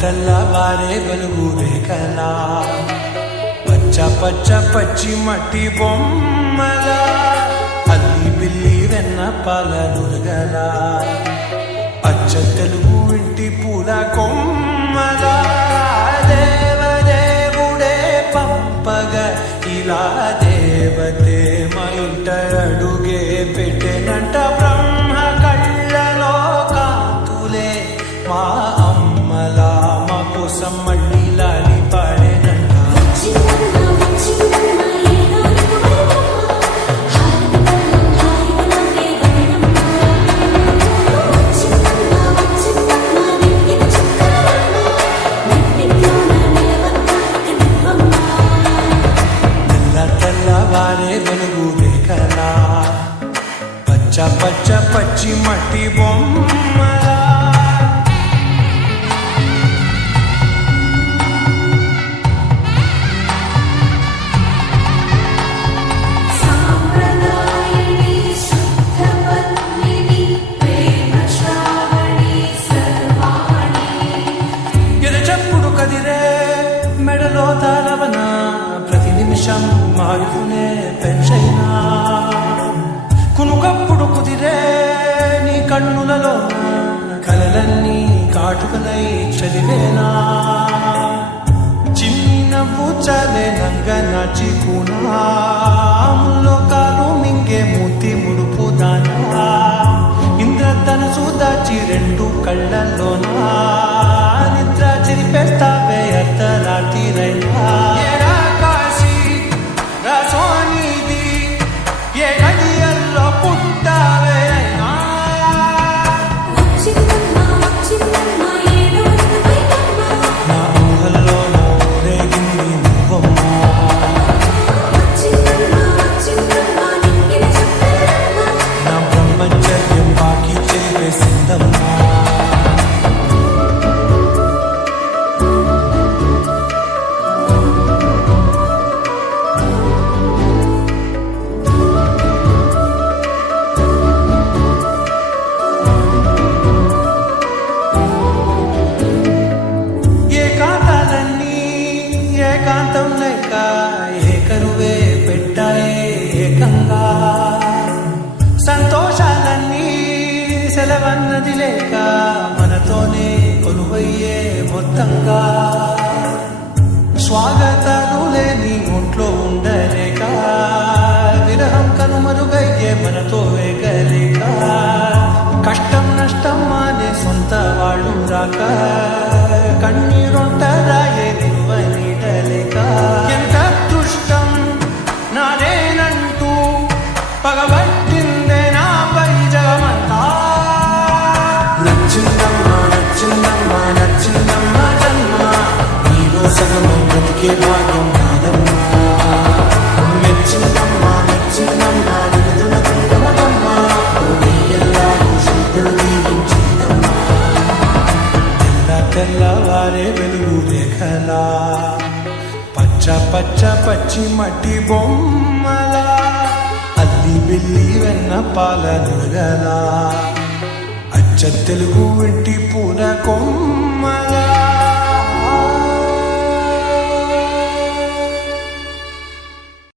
తెల్లవారే వెలుగు రేఖలా పచ్చ పచ్చ పచ్చి మట్టి బొమ్మల అల్లి బిల్లి వెన్న పాల నురగల అచ్చ తెలుగు ఇంటి పూల కొమ్మల దేవదేవుడే పంపగ ఇలా దేవతే మా ఇంట అడుగే పెట్టెనంట బ్రహ్మ కళ్ళలో కాంతులే మా అమ్మలా మా కోసం మళ్ళీ లాలి పాడేనంట. తెల్లవారే వెలుగు రేఖలా పచ్చ పచ్చ పచ్చి మట్టి బొమ్మలా ఎదచెప్పుడు కదిరే మెడలో తాళవన ప్రతి నిమిషం మారుతూనే పెంచైనా కునుకప్పుడు కుదిరే నీ కన్నులలో కలలన్నీ కాటుకనై చదివేనా చిన్ని నవ్వు చలే నంగ నాచి కూనాములో కాలు మింగే మూతి ముడుపు దానా ఇంద్రధనసు దాచి రెండు కళ్ళల్లోనా నిద్ర చెరిపేస్తావే అర్ధరాత్రిరైనా ఏకాంతం లేక ఏకరువే పెట్టాయే ఏకంగా సంతోషాలన్నీ సెలవన్నది లేక మనతోనే కొలువయ్యే మొత్తంగా స్వాగతాలు లేని ఒంట్లో ఉండలేక విరహం కనుమరుగయ్యే మనతో వేగలేక కష్టం నష్టం అనే సొంత వాళ్ళు రాక కన్నీరొంటరాయే నీడలేక ఎంత దృష్టం నాదేనంటూ పగబట్టిందే నాపై జగమంతా నచ్చిందమ్మా నచ్చిందమ్మా నచ్చిందమ్మా జన్మ నీలో సగమై బ్రతికే భాగ్యం కాదమ్మా మెచ్చిందమ్మా మెచ్చిందమ్మా నిలుదున కుంగమమ్మా ఎల్లారూ శుద్ధులు దీవించిందమ్మా తెల్లవారే వెలుగు రేఖలా పచ్చ పచ్చ పచ్చి మట్టి బొమ్మల అల్లి బిల్లి వెన్న పాల నురగల అచ్చ తెలుగు ఇంటి పూల కొమ్మల